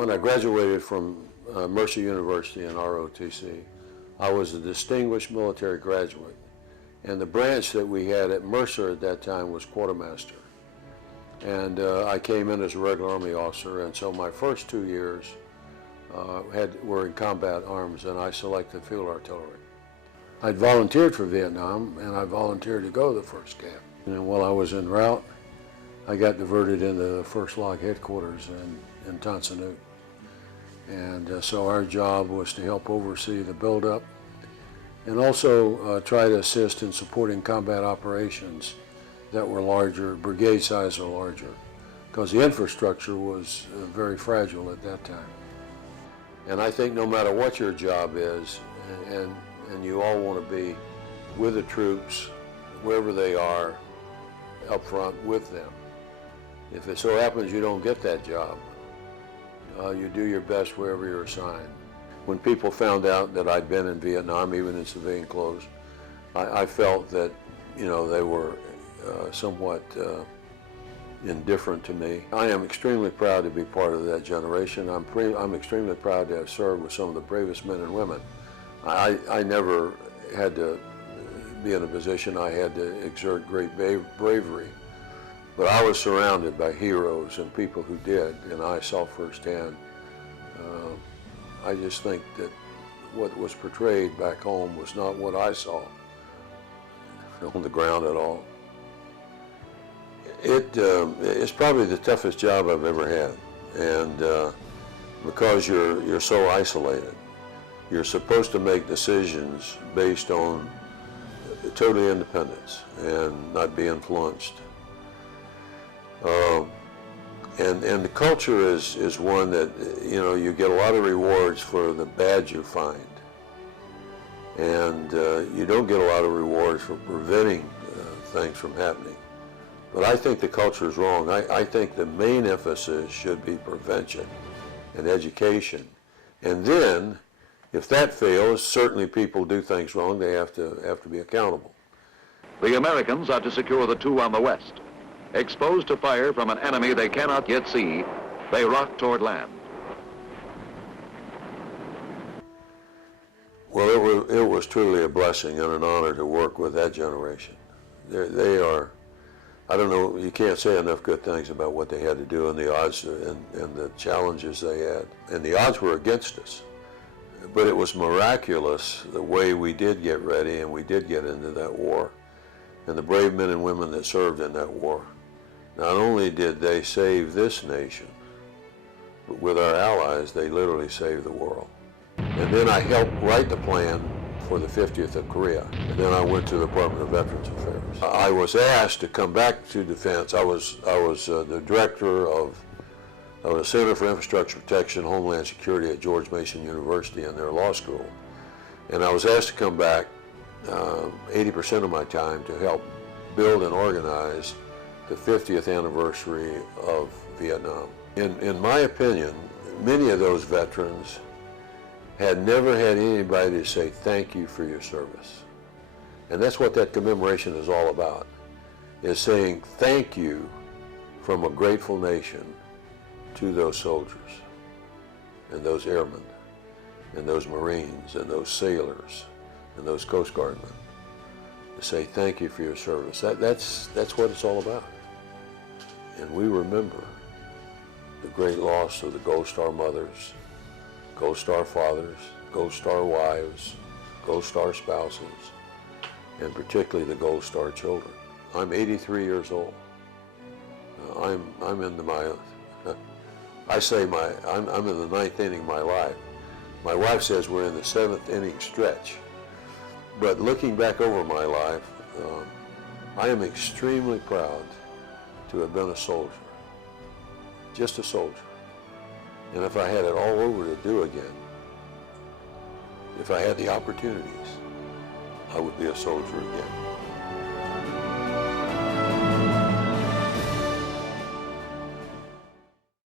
When I graduated from Mercer University in ROTC, I was a distinguished military graduate. And the branch that we had at Mercer at that time was quartermaster. And I came in as a regular Army officer, and so my first 2 years were in combat arms, and I selected field artillery. I'd volunteered for Vietnam, and I volunteered to go to the first camp. And while I was en route, I got diverted into the First Log headquarters in Tan Son Nhut. And so our job was to help oversee the buildup and also try to assist in supporting combat operations that were larger, brigade size or larger, because the infrastructure was very fragile at that time. And I think no matter what your job is, and you all want to be with the troops, wherever they are, up front with them. If it so happens you don't get that job, you do your best wherever you're assigned. When people found out that I'd been in Vietnam, even in civilian clothes, I felt that, you know, they were somewhat indifferent to me. I am extremely proud to be part of that generation. I'm extremely proud to have served with some of the bravest men and women. I never had to be in a position I had to exert great bravery, but I was surrounded by heroes and people who did, and I saw firsthand. I just think that what was portrayed back home was not what I saw on the ground at all. It's probably the toughest job I've ever had, and because you're so isolated. You're supposed to make decisions based on total independence and not be influenced. And the culture is one that, you know, you get a lot of rewards for the badge you find. And you don't get a lot of rewards for preventing things from happening. But I think the culture is wrong. I think the main emphasis should be prevention and education. And then, if that fails, certainly people do things wrong. They have to be accountable. The Americans are to secure the two on the west. Exposed to fire from an enemy they cannot yet see, they rock toward land. Well, it was truly a blessing and an honor to work with that generation. They are, I don't know, you can't say enough good things about what they had to do and the odds and the challenges they had. And the odds were against us. But it was miraculous the way we did get ready and we did get into that war, and the brave men and women that served in that war. Not only did they save this nation, but with our allies, they literally saved the world. And then I helped write the plan for the 50th of Korea. And then I went to the Department of Veterans Affairs. I was asked to come back to defense. I was the director of the Center for Infrastructure Protection, Homeland Security at George Mason University in their law school. And I was asked to come back 80% of my time to help build and organize the 50th anniversary of Vietnam. In my opinion, many of those veterans had never had anybody to say thank you for your service. And that's what that commemoration is all about, is saying thank you from a grateful nation to those soldiers and those airmen and those Marines and those sailors and those Coast Guardmen, to say thank you for your service. That's what it's all about. And we remember the great loss of the Gold Star mothers, Gold Star fathers, Gold Star wives, Gold Star spouses, and particularly the Gold Star children. I'm 83 years old. I'm into my, I say I'm in the 9th inning of my life. My wife says we're in the 7th inning stretch. But looking back over my life, I am extremely proud to have been a soldier, just a soldier. And if I had it all over to do again, if I had the opportunities, I would be a soldier again.